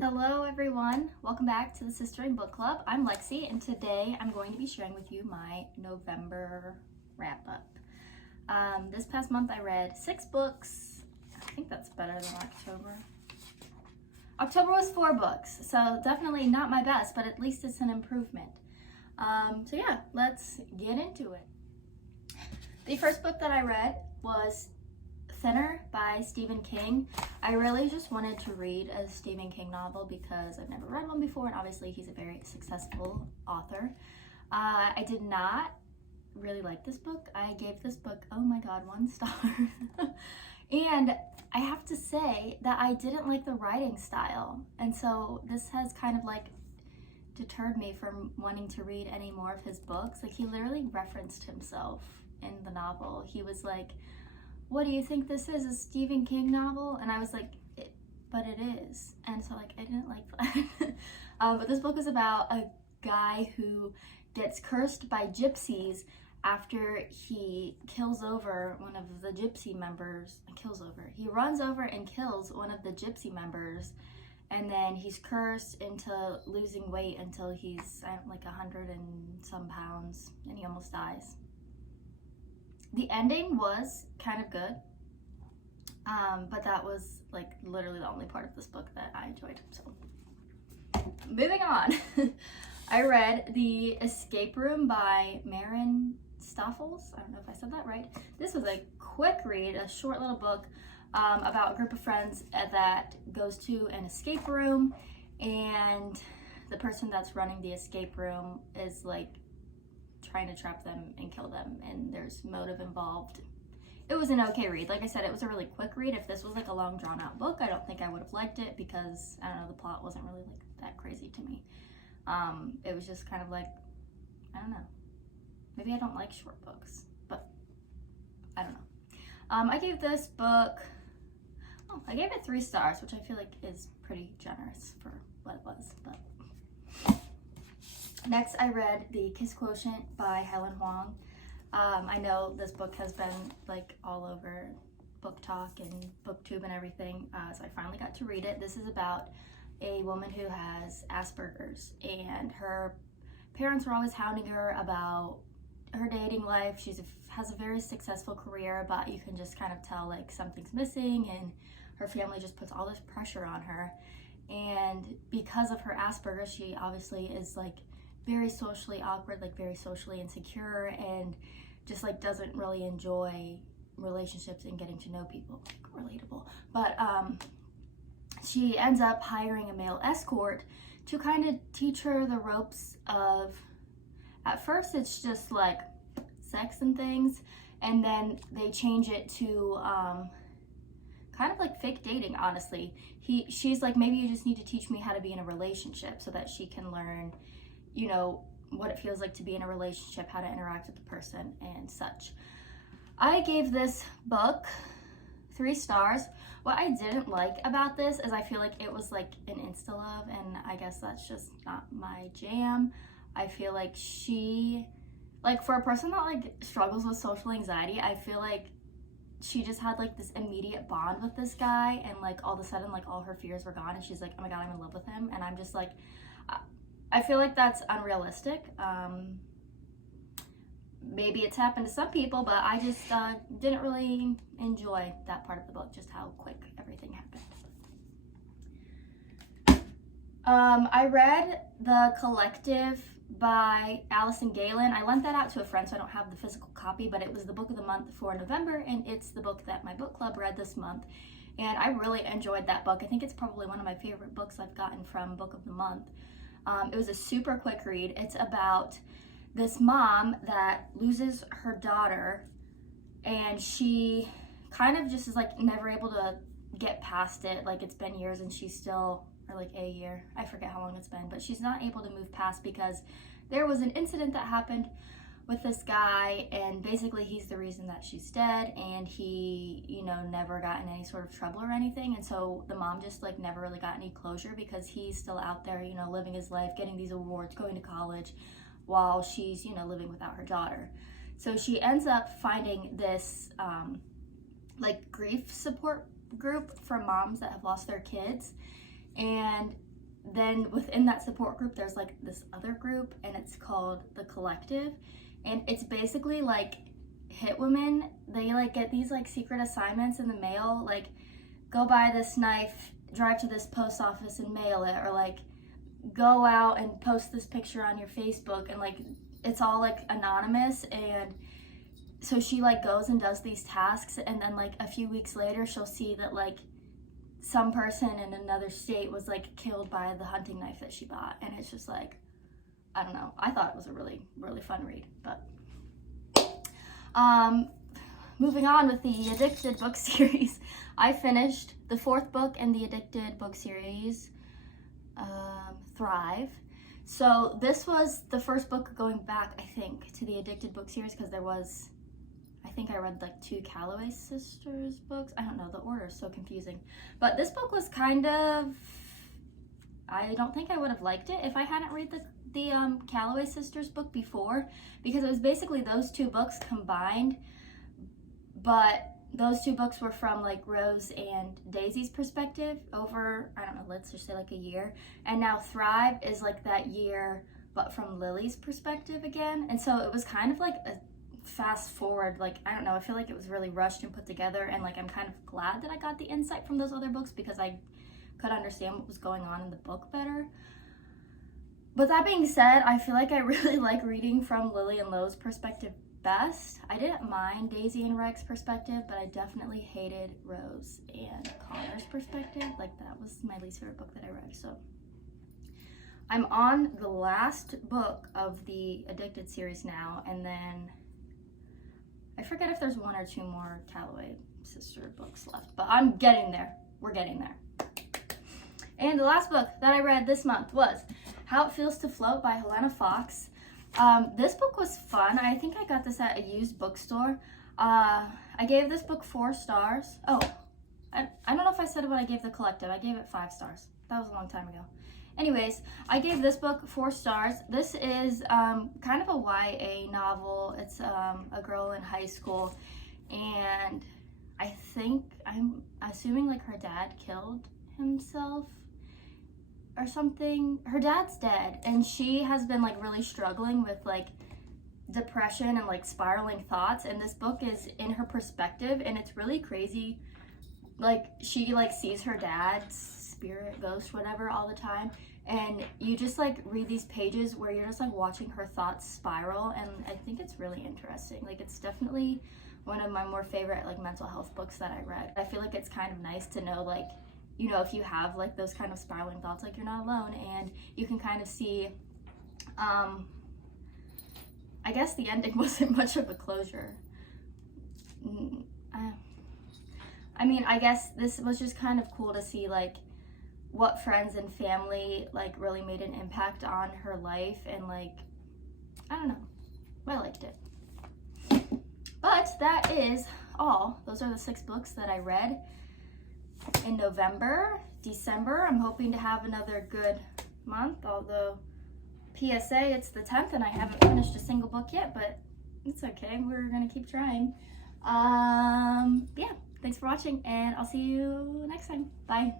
Hello everyone, welcome back to the Sistering Book Club. I'm Lexi and today I'm going to be sharing with you my November wrap up. This past month I read 6 books. I think that's better than October. October was 4 books, so definitely not my best, but at least it's an improvement. So yeah, let's get into it. The first book that I read was Thinner by Stephen King. I really just wanted to read a Stephen King novel because I've never read one before, and obviously he's a very successful author. I did not really like this book. I gave this book, oh my god, 1 star. And I have to say that I didn't like the writing style, and so this has kind of like deterred me from wanting to read any more of his books. Like, he literally referenced himself in the novel. He was like, what do you think this is, a Stephen King novel? And I was like, but it is. And so like I didn't like that. But this book is about a guy who gets cursed by gypsies after he kills over one of the gypsy members. He runs over and kills one of the gypsy members, and then he's cursed into losing weight until he's like 100 and some pounds, and he almost dies. The ending was kind of good, but that was like literally the only part of this book that I enjoyed. So moving on. I read The Escape Room by Maren Stoffels. I don't know if I said that right. This was a quick read, a short little book about a group of friends that goes to an escape room, and the person that's running the escape room is like trying to trap them and kill them, and there's motive involved. It was an okay read. Like I said, it was a really quick read. If this was like a long drawn out book, I don't think I would have liked it because, I don't know, the plot wasn't really like that crazy to me. It was just kind of like, I don't know, maybe I don't like short books, but I don't know. I gave this book, I gave it 3 stars, which I feel like is pretty generous for what it was. But next, I read The Kiss Quotient by Helen Huang. I know this book has been like all over Book Talk and BookTube and everything, so I finally got to read it. This is about a woman who has Asperger's, and her parents were always hounding her about her dating life. She has a very successful career, but you can just kind of tell like something's missing, and her family just puts all this pressure on her. And because of her Asperger's, she obviously is like very socially awkward, like very socially insecure, and just like doesn't really enjoy relationships and getting to know people. Like, relatable. But she ends up hiring a male escort to kind of teach her the ropes of, at first it's just like sex and things, and then they change it to kind of like fake dating, honestly. She's like, maybe you just need to teach me how to be in a relationship so that she can learn, you know, what it feels like to be in a relationship, how to interact with the person and such. I gave this book 3 stars. What I didn't like about this is I feel like it was like an insta-love, and I guess that's just not my jam. I feel like she, like, for a person that like struggles with social anxiety, I feel like she just had like this immediate bond with this guy, and like all of a sudden like all her fears were gone, and she's like, oh my god, I'm in love with him. And I'm just like, I feel like that's unrealistic. Maybe it's happened to some people, but I just didn't really enjoy that part of the book, just how quick everything happened. I read The Collective by Allison Galen. I lent that out to a friend, so I don't have the physical copy, but it was the book of the month for November, and it's the book that my book club read this month. And I really enjoyed that book. I think it's probably one of my favorite books I've gotten from Book of the Month. It was a super quick read. It's about this mom that loses her daughter, and she kind of just is like never able to get past it. Like, it's been years and she's still, or like a year, I forget how long it's been, but she's not able to move past because there was an incident that happened with this guy, and basically he's the reason that she's dead, and he, you know, never got in any sort of trouble or anything. And so the mom just like never really got any closure because he's still out there, you know, living his life, getting these awards, going to college, while she's, you know, living without her daughter. So she ends up finding this like grief support group for moms that have lost their kids. And then within that support group, there's like this other group, and it's called The Collective. And it's basically like hit women. They like get these like secret assignments in the mail, like go buy this knife, drive to this post office and mail it, or like go out and post this picture on your Facebook, and like it's all like anonymous. And so she like goes and does these tasks, and then like a few weeks later she'll see that like some person in another state was like killed by the hunting knife that she bought. And it's just like, I don't know, I thought it was a really fun read. But moving on with the Addicted book series, I finished the 4th book in the Addicted book series, Thrive. So this was the first book going back, I think, to the Addicted book series, because there was, I think I read like 2 Calloway sisters books. I don't know, the order is so confusing. But this book was kind of, I don't think I would have liked it if I hadn't read the Calloway sisters book before, because it was basically those 2 books combined, but those 2 books were from like Rose and Daisy's perspective over, I don't know, let's just say like a year. And now Thrive is like that year, but from Lily's perspective again. And so it was kind of like a fast forward, like, I don't know, I feel like it was really rushed and put together. And like, I'm kind of glad that I got the insight from those other books, because I could understand what was going on in the book better. But that being said, I feel like I really like reading from Lily and Lo's perspective best. I didn't mind Daisy and Rex's perspective, but I definitely hated Rose and Connor's perspective. Like, that was my least favorite book that I read. So I'm on the last book of the Addicted series now, and then I forget if there's 1 or 2 more Calloway sister books left, but I'm getting there. We're getting there. And the last book that I read this month was How It Feels to Float by Helena Fox. This book was fun. I think I got this at a used bookstore. I gave this book 4 stars. Oh, I don't know if I said what I gave The Collective. I gave it 5 stars. That was a long time ago. Anyways, I gave this book 4 stars. This is kind of a YA novel. It's a girl in high school, and I'm assuming like her dad killed himself or something. Her dad's dead, and she has been like really struggling with like depression and like spiraling thoughts, and this book is in her perspective, and it's really crazy. Like, she like sees her dad's spirit, ghost, whatever, all the time, and you just like read these pages where you're just like watching her thoughts spiral, and I think it's really interesting. Like, it's definitely one of my more favorite like mental health books that I read. I feel like it's kind of nice to know, like, you know, if you have like those kind of spiraling thoughts, like, you're not alone, and you can kind of see, I guess the ending wasn't much of a closure. I mean, I guess this was just kind of cool to see like what friends and family like really made an impact on her life, and like, I don't know, I liked it. But that is all. Those are the 6 books that I read in November. December, I'm hoping to have another good month, although PSA, it's the 10th and I haven't finished a single book yet, but it's okay, we're gonna keep trying. Yeah, thanks for watching, and I'll see you next time. Bye.